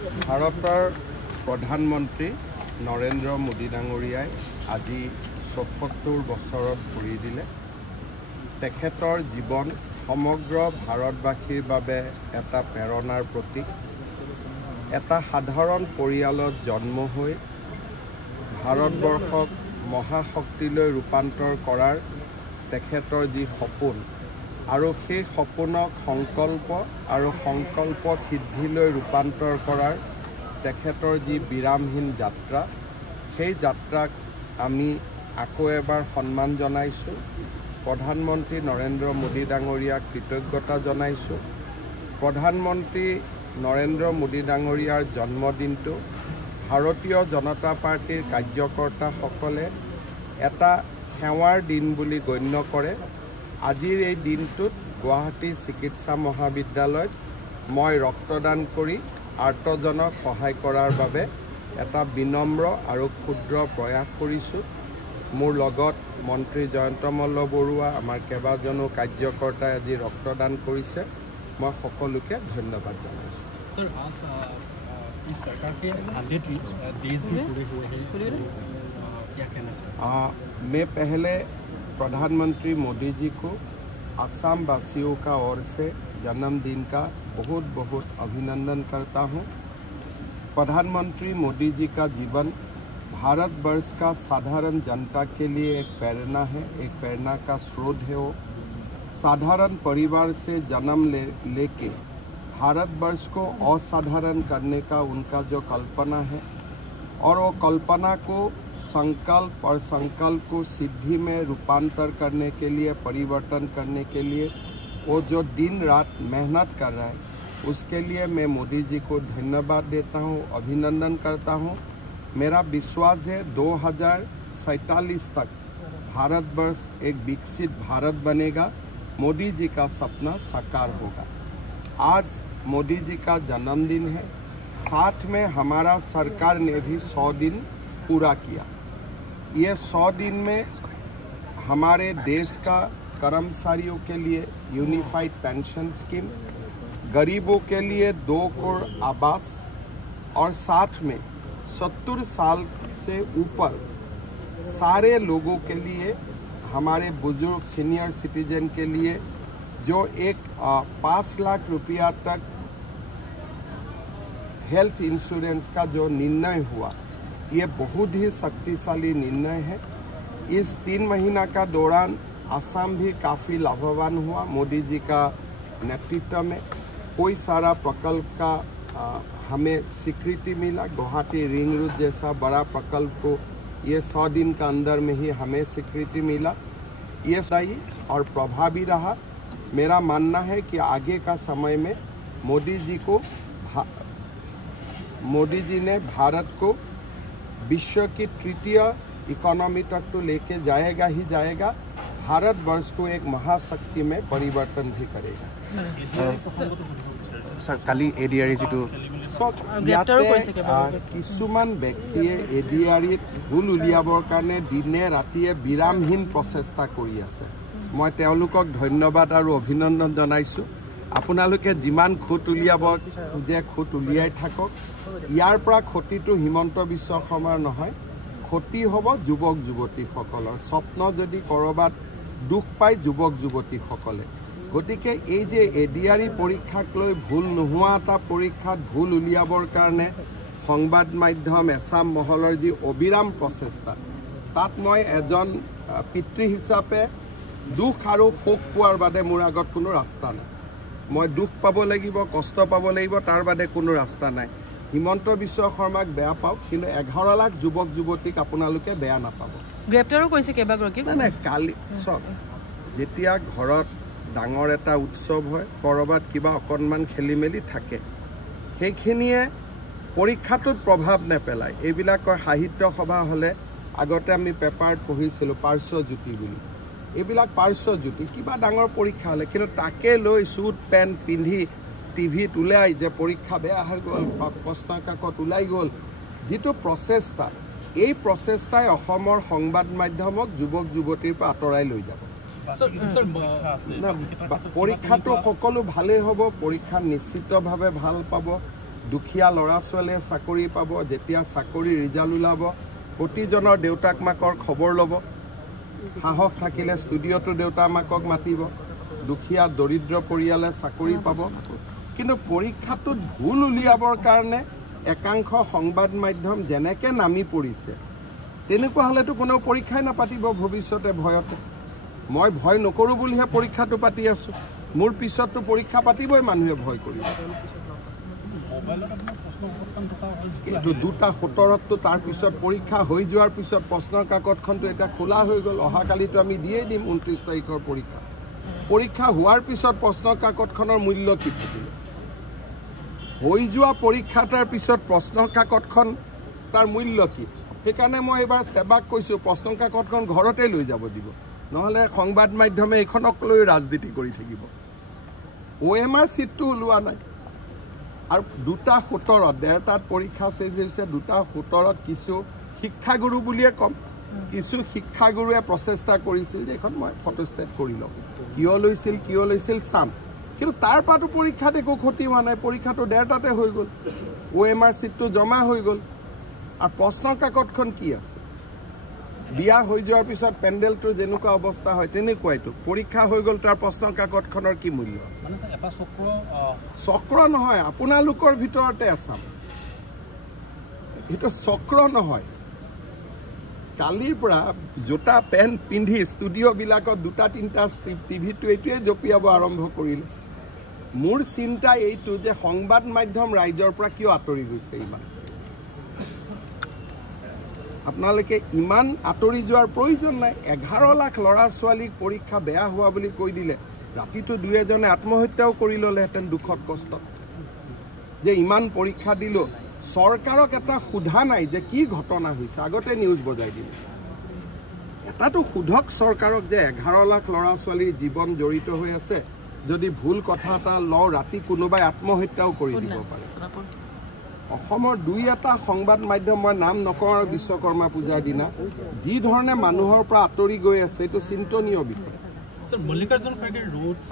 ভাৰতৰ প্ৰধানমন্ত্ৰী নৰেন্দ্ৰ মোদী ডাঙৰীয়াই আজি ৭৪ বছৰত ভৰি দিলে। তেখেতৰ জীৱন সমগ্ৰ ভাৰতবাসীৰ বাবে এটা প্ৰেৰণাৰ প্ৰতীক। এটা সাধাৰণ পৰিয়ালত জন্ম হৈ ভাৰতবৰ্ষক মহাশক্তিলৈ ৰূপান্তৰ কৰাৰ তেখেতৰ যি সপোন আৰু সেই সপোনক সংকল্প আৰু সংকল্প সিদ্ধিলৈ ৰূপান্তৰ কৰাৰ তেখেতৰ যি বিৰামহীন যাত্ৰা, সেই যাত্ৰাক আমি আকৌ এবাৰ সন্মান জনাইছোঁ। প্ৰধানমন্ত্ৰী নৰেন্দ্ৰ মোদী ডাঙৰীয়াক কৃতজ্ঞতা জনাইছোঁ। প্ৰধানমন্ত্ৰী নৰেন্দ্ৰ মোদী ডাঙৰীয়াৰ জন্মদিনটো ভাৰতীয় জনতা পাৰ্টিৰ কাৰ্যকৰ্তাসকলে এটা সেৱাৰ দিন বুলি গণ্য কৰে। আজিৰ এই দিনটোত গুৱাহাটী চিকিৎসা মহাবিদ্যালয়ত মই ৰক্তদান কৰি আৰ্তজনক সহায় কৰাৰ বাবে এটা বিনম্ৰ আৰু ক্ষুদ্ৰ প্ৰয়াস কৰিছোঁ। মোৰ লগত মন্ত্ৰী জয়ন্ত মল্ল বৰুৱা, আমাৰ কেইবাজনো কাৰ্যকৰ্তাই আজি ৰক্তদান কৰিছে। मैं सकलों के धन्यवाद जनाइछुं। सर, आज इस सरकार के 100 डेज भी पूरे हुए हैं, क्या कहना सर? मैं पहले प्रधानमंत्री मोदी जी को असम वासियों का ओर से जन्मदिन का बहुत बहुत अभिनंदन करता हूं। प्रधानमंत्री मोदी जी का जीवन भारतवर्ष का साधारण जनता के लिए एक प्रेरणा है, एक प्रेरणा का स्रोत है। वो साधारण परिवार से जन्म लेके भारतवर्ष को असाधारण करने का उनका जो कल्पना है और वो कल्पना को संकल्प और संकल्प को सिद्धि में रूपांतर करने के लिए, परिवर्तन करने के लिए वो जो दिन रात मेहनत कर रहा है, उसके लिए मैं मोदी जी को धन्यवाद देता हूँ, अभिनंदन करता हूँ। मेरा विश्वास है 2047 तक भारतवर्ष एक विकसित भारत बनेगा, मोदी जी का सपना साकार होगा। आज मोदी जी का जन्मदिन है, साथ में हमारा सरकार ने भी 100 दिन पूरा किया। ये 100 दिन में हमारे देश का कर्मचारियों के लिए यूनिफाइड पेंशन स्कीम, गरीबों के लिए 2 करोड़ आवास और साथ में 70 साल से ऊपर सारे लोगों के लिए, हमारे बुजुर्ग सीनियर सिटीजन के लिए जो एक 5 लाख रुपया तक हेल्थ इंश्योरेंस का जो निर्णय हुआ, ये बहुत ही शक्तिशाली निर्णय है। इस 3 महीना का दौरान असम भी काफ़ी लाभवान हुआ। मोदी जी का नेतृत्व में कोई सारा प्रकल्प का हमें स्वीकृति मिला। गुवाहाटी रिंग रोड जैसा बड़ा प्रकल्प को ये 100 दिन का अंदर में ही हमें स्वीकृति मिला। ये सही और प्रभावी रहा। मेरा मानना है कि आगे का समय में मोदी जी ने भारत को विश्व की 3य इकोनॉमी तक तो लेके जाएगा ही जाएगा, भारतवर्ष को एक महाशक्ति में परिवर्तन भी करेगा। सर, काली एडीआरई जी কিছুমান ব্যক্তিয়ে এডিআৰিত ভুল উলিয়াবৰ কাৰণে দিনে ৰাতিয়ে বিৰামহীন প্ৰচেষ্টা কৰি আছে। মই তেওঁলোকক ধন্যবাদ আৰু অভিনন্দন জনাইছোঁ। আপোনালোকে যিমান খুঁত উলিয়াব খোজে খুঁত উলিয়াই থাকক। ইয়াৰ পৰা ক্ষতিটো হিমন্ত বিশ্ব শৰ্মাৰ নহয়, ক্ষতি হ'ব যুৱক যুৱতীসকলৰ। স্বপ্ন যদি ক'ৰবাত দুখ পায় যুৱক যুৱতীসকলে। গতিকে এই যে এডিআৰই পৰীক্ষাক লৈ ভুল নোহোৱা এটা পৰীক্ষাত ভুল উলিয়াবৰ কাৰণে সংবাদ মাধ্যম এছাম মহলৰ যি অবিৰাম প্ৰচেষ্টা, তাত মই এজন পিতৃ হিচাপে দুখ আৰু শোক পোৱাৰ বাদে মোৰ আগত কোনো ৰাস্তা নাই। মই দুখ পাব লাগিব, কষ্ট পাব লাগিব, তাৰ বাদে কোনো ৰাস্তা নাই। হিমন্ত বিশ্ব শৰ্মাক বেয়া পাওক, কিন্তু 11 লাখ যুৱক যুৱতীক আপোনালোকে বেয়া নাপাব। গ্ৰেপ্তাৰো কৰিছে কেইবাগৰাকীক। নাই কালি চব যেতিয়া ঘৰত ডাঙৰ এটা উৎসৱ হয়, ক'ৰবাত কিবা অকণমান খেলি মেলি থাকে, সেইখিনিয়ে পৰীক্ষাটোত প্ৰভাৱ নেপেলায়। এইবিলাকৰ সাহিত্য সভা হ'লে আগতে আমি পেপাৰত পঢ়িছিলোঁ পাৰ্শ্বজ্যোতি বুলি। এইবিলাক পাৰ্শ্বজ্যোতি কিবা ডাঙৰ পৰীক্ষা হ'লে, কিন্তু তাকে লৈ চুট পেণ্ট পিন্ধি টিভিত ওলাই যে পৰীক্ষা বেয়া হৈ গ'ল, প্ৰশ্নৰ কাকত ওলাই গ'ল, যিটো প্ৰচেষ্টা, এই প্ৰচেষ্টাই অসমৰ সংবাদ মাধ্যমক যুৱক যুৱতীৰ পৰা আঁতৰাই লৈ যাব। পৰীক্ষাটো সকলো ভালেই হ'ব, পৰীক্ষা নিশ্চিতভাৱে ভাল পাব। দুখীয়া ল'ৰা ছোৱালীয়ে চাকৰি পাব যেতিয়া চাকৰি ৰিজাল্ট ওলাব প্ৰতিজনৰ দেউতাক মাকৰ খবৰ ল'ব সাহস থাকিলে ষ্টুডিঅ'টো দেউতা মাকক মাতিব দুখীয়া দৰিদ্ৰ পৰিয়ালে চাকৰি পাব কিন্তু পৰীক্ষাটোত ভুল উলিয়াবৰ কাৰণে একাংশ সংবাদ মাধ্যম যেনেকে নামি পৰিছে তেনেকুৱা হলেতো কোনো পৰীক্ষাই নাপাতিব ভৱিষ্যতে ভয়তে মই ভয় নকৰো বুলিহে পৰীক্ষাটো পাতি আছো মোৰ পিছতটো পৰীক্ষা পাতিবই মানুহে ভয় কৰিব কিন্তু 2:17 তাৰ পিছত পৰীক্ষা হৈ যোৱাৰ পিছত প্ৰশ্নৰ কাকতখনটো এটা খোলা হৈ গ'ল অহাকালিতো আমি দিয়েই দিম 29 তাৰিখৰ পৰীক্ষা হোৱাৰ পিছত প্ৰশ্নৰ কাকতখনৰ মূল্য কি থাকিব হৈ যোৱা পৰীক্ষাটাৰ পিছত প্ৰশ্নৰ কাকতখন তাৰ মূল্য কি সেইকাৰণে মই এবাৰ সেবাক কৈছো প্ৰশ্নৰ কাকতখন ঘৰতে লৈ যাব দিব নহলে সংবাদ মাধ্যমে এইখনক লৈ ৰাজনীতি কৰি থাকিব OMR সিটটো ওলোৱা নাই আৰু 2:17 ডেৰটাত পৰীক্ষা শেষ হৈছে 2:17 কিছু শিক্ষাগুৰু বুলিয়ে কম কিছু শিক্ষাগুৰুৱে প্ৰচেষ্টা কৰিছিল যে এখন মই ফটোষ্টেট কৰি লওঁ কিয় লৈছিল চাম কিন্তু তাৰ পাটো পৰীক্ষাত একো ক্ষতি হোৱা নাই পৰীক্ষাটো ডেৰটাতে হৈ গ'ল OMR সিটটো জমা হৈ গ'ল আৰু প্ৰশ্নৰ কাকতখন কি আছে বিয়া হৈ যোৱাৰ পিছত পেণ্ডেলটো যেনেকুৱা অৱস্থা হয় তেনেকুৱাইতো পৰীক্ষা হৈ গ'ল তাৰ প্ৰশ্নৰ কাকতখনৰ কি মূল্য আছে মানে এটা চক্ৰ নহয় আপোনালোকৰ ভিতৰতে আছাম এইটো চক্ৰ নহয় কালিৰ পৰা জোতা পেণ্ট পিন্ধি ষ্টুডিঅ'বিলাকত 2-3টা টিভিটো এইটোৱে জপিয়াব আৰম্ভ কৰিলে মোৰ চিন্তা এইটো যে সংবাদ মাধ্যম ৰাইজৰ পৰা কিয় আঁতৰি গৈছে ইমান আপোনালোকে ইমান আঁতৰি যোৱাৰ প্ৰয়োজন নাই 11 লাখ ল'ৰা ছোৱালীক পৰীক্ষা বেয়া হোৱা বুলি কৈ দিলে ৰাতিটো দুই এজনে আত্মহত্যাও কৰি ল'লেহেঁতেন দুখত কষ্টত যে ইমান পৰীক্ষা দিলো চৰকাৰক এটা সোধা নাই যে কি ঘটনা হৈছে আগতে নিউজ বজাই দিলে এটাতো সোধক চৰকাৰক যে 11 লাখ ল'ৰা ছোৱালীৰ জীৱন জড়িত হৈ আছে যদি ভুল কথা এটা লওঁ ৰাতি কোনোবাই আত্মহত্যাও কৰি দিব পাৰে অসমৰ 2-এটা সংবাদ মাধ্যম মই নাম নকওঁ আৰু বিশ্বকৰ্মা পূজাৰ দিনা যি ধৰণে মানুহৰ পৰা আঁতৰি গৈ আছে এইটো চিন্তনীয় বিষয় Sir, Mallikarjun Kharge wrote